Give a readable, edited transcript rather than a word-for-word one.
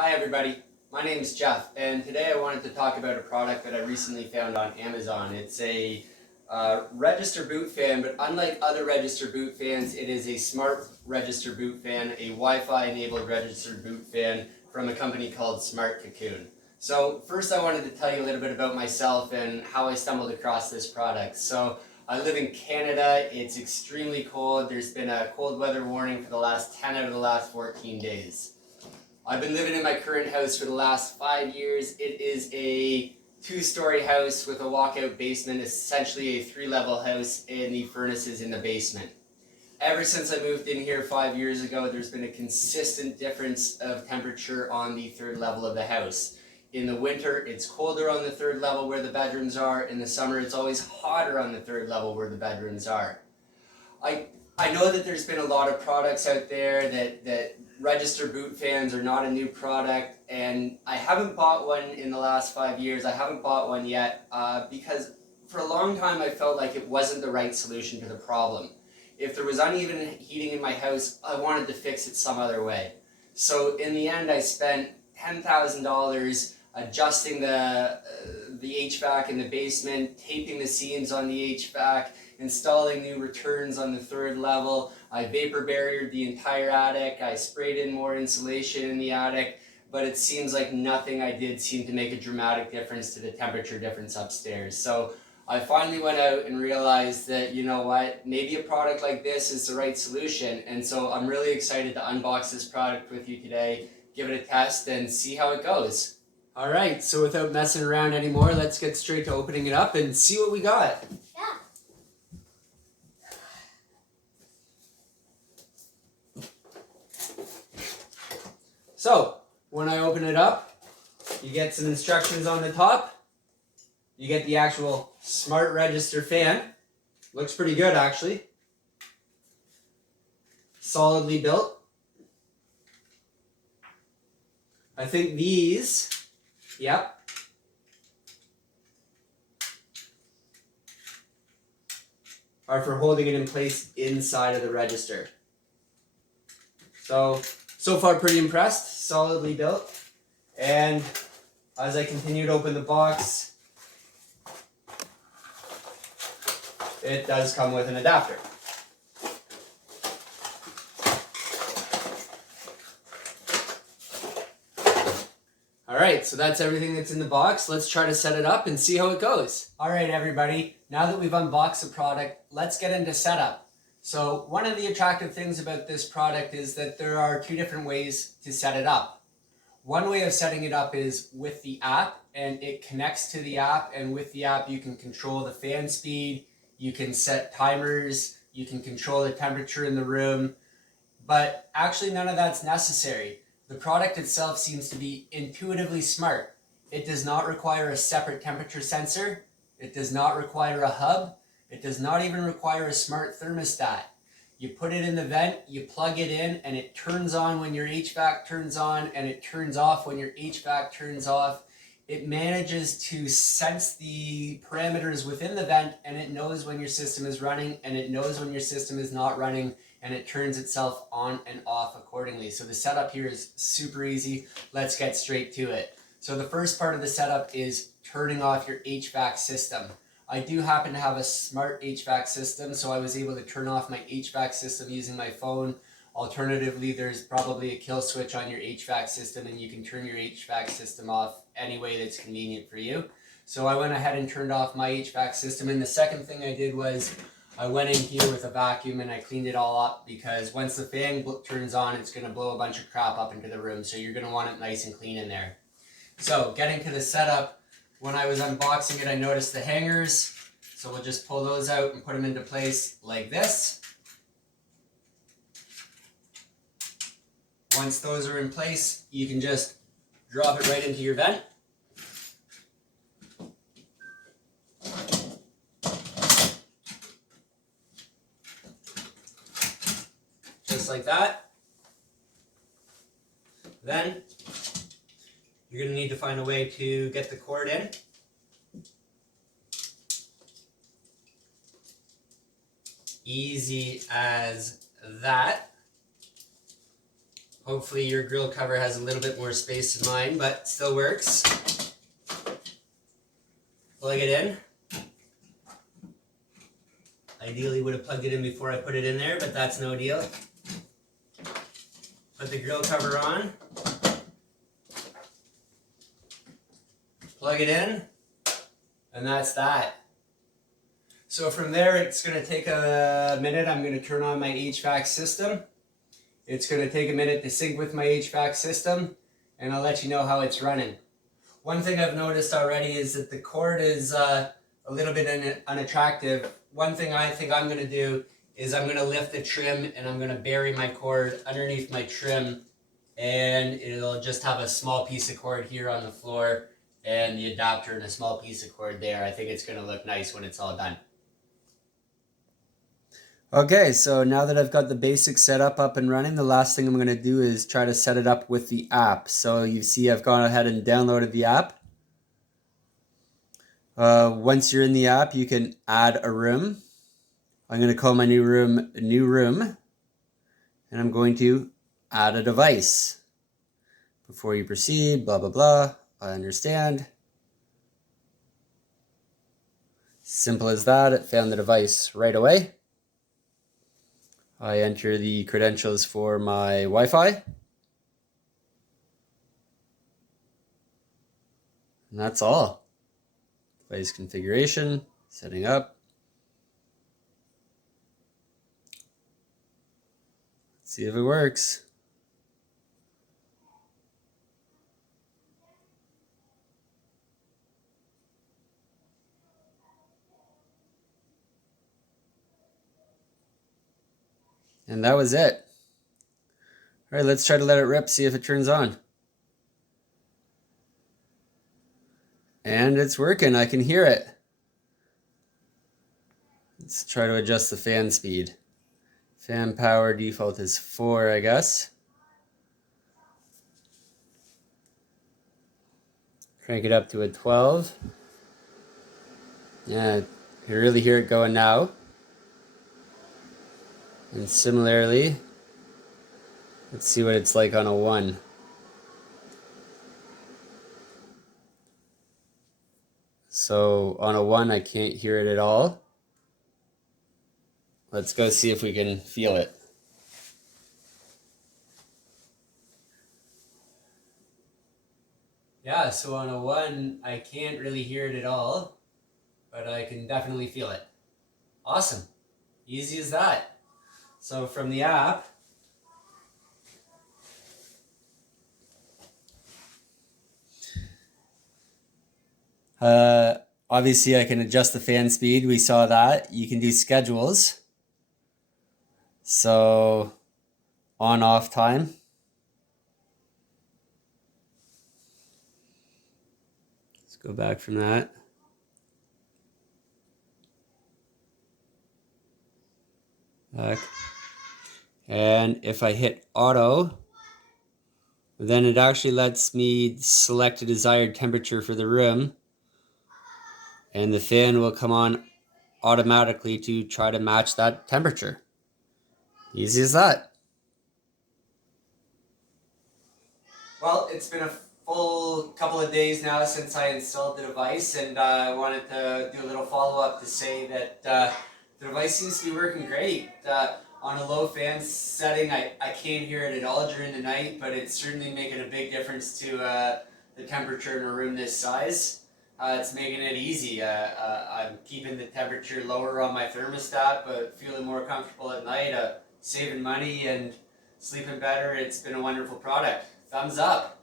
Hi everybody, my name is Jeff, and today I wanted to talk about a product that I recently found on Amazon. It's a register boot fan, but unlike other register boot fans, it is a smart register boot fan, a Wi-Fi enabled register boot fan from a company called Cocoon. So first I wanted to tell you a little bit about myself and how I stumbled across this product. So I live in Canada, it's extremely cold, there's been a cold weather warning for the last 10 out of the last 14 days. I've been living in my current house for the last 5 years. It is a 2-story house with a walkout basement, essentially a 3-level house, and the furnace is in the basement. Ever since I moved in here 5 years ago, there's been a consistent difference of temperature on the 3rd level of the house. In the winter, it's colder on the 3rd level where the bedrooms are. In the summer, it's always hotter on the 3rd level where the bedrooms are. I know that there's been a lot of products out there that register boot fans are not a new product, and I haven't bought one in the last 5 years. I haven't bought one yet because for a long time I felt like it wasn't the right solution to the problem. If there was uneven heating in my house, I wanted to fix it some other way. So in the end, I spent $10,000 adjusting the HVAC in the basement, taping the seams on the HVAC, installing new returns on the 3rd level. I vapor barriered the entire attic. I sprayed in more insulation in the attic, but it seems like nothing I did seemed to make a dramatic difference to the temperature difference upstairs. So I finally went out and realized that, you know what, maybe a product like this is the right solution. And so I'm really excited to unbox this product with you today, give it a test, and see how it goes. All right, so without messing around anymore, let's get straight to opening it up and see what we got. So, when I open it up, you get some instructions on the top. You get the actual smart register fan. Looks pretty good, actually. Solidly built. I think these, yep. Are for holding it in place inside of the register. So far pretty impressed, solidly built. And as I continue to open the box, it does come with an adapter. Alright, so that's everything that's in the box. Let's try to set it up and see how it goes. Alright everybody, now that we've unboxed the product, let's get into setup. So one of the attractive things about this product is that there are 2 different ways to set it up. One way of setting it up is with the app, and it connects to the app, and with the app you can control the fan speed, you can set timers, you can control the temperature in the room, but actually none of that's necessary. The product itself seems to be intuitively smart. It does not require a separate temperature sensor, it does not require a hub, it does not even require a smart thermostat. You put it in the vent, you plug it in, and it turns on when your HVAC turns on, and it turns off when your HVAC turns off. It manages to sense the parameters within the vent, and it knows when your system is running, and it knows when your system is not running, and it turns itself on and off accordingly. So the setup here is super easy. Let's get straight to it. So the first part of the setup is turning off your HVAC system. I do happen to have a smart HVAC system, so I was able to turn off my HVAC system using my phone. Alternatively, there's probably a kill switch on your HVAC system, and you can turn your HVAC system off any way that's convenient for you. So I went ahead and turned off my HVAC system, and the second thing I did was I went in here with a vacuum and I cleaned it all up, because once the fan turns on, it's going to blow a bunch of crap up into the room, so you're going to want it nice and clean in there. So getting to the setup, when I was unboxing it, I noticed the hangers, so we'll just pull those out and put them into place like this. Once those are in place, you can just drop it right into your vent. Just like that. Then you're going to need to find a way to get the cord in. Easy as that. Hopefully your grill cover has a little bit more space than mine, but still works. Plug it in. Ideally would have plugged it in before I put it in there, but that's no deal. Put the grill cover on. Plug it in. And that's that. So from there, it's going to take a minute. I'm going to turn on my HVAC system. It's going to take a minute to sync with my HVAC system, and I'll let you know how it's running. One thing I've noticed already is that the cord is a little bit unattractive. One thing I think I'm going to do is I'm going to lift the trim and I'm going to bury my cord underneath my trim, and it'll just have a small piece of cord here on the floor and the adapter and a small piece of cord there. I think it's going to look nice when it's all done. Okay, so now that I've got the basic setup up and running, the last thing I'm going to do is try to set it up with the app. So you see I've gone ahead and downloaded the app. Once you're in the app, you can add a room. I'm going to call my new room, and I'm going to add a device. Before you proceed, blah, blah, blah, I understand. Simple as that, it found the device right away. I enter the credentials for my Wi-Fi. And that's all. Device configuration, setting up. Let's see if it works. And that was it. All right, let's try to let it rip, see if it turns on. And it's working, I can hear it. Let's try to adjust the fan speed. Fan power default is 4, I guess. Crank it up to a 12. Yeah, you really hear it going now. And similarly, let's see what it's like on a 1. So on a 1, I can't hear it at all. Let's go see if we can feel it. Yeah, so on a 1, I can't really hear it at all, but I can definitely feel it. Awesome. Easy as that. So from the app, obviously I can adjust the fan speed. We saw that. You can do schedules. So on off time. Let's go back from that. Back. And if I hit auto, then it actually lets me select a desired temperature for the room, and the fan will come on automatically to try to match that temperature. Easy as that. Well, it's been a full couple of days now since I installed the device, and I wanted to do a little follow-up to say that the device seems to be working great. On a low fan setting, I can't hear it at all during the night, but it's certainly making a big difference to the temperature in a room this size. It's making it easy. I'm keeping the temperature lower on my thermostat, but feeling more comfortable at night, saving money and sleeping better. It's been a wonderful product. Thumbs up.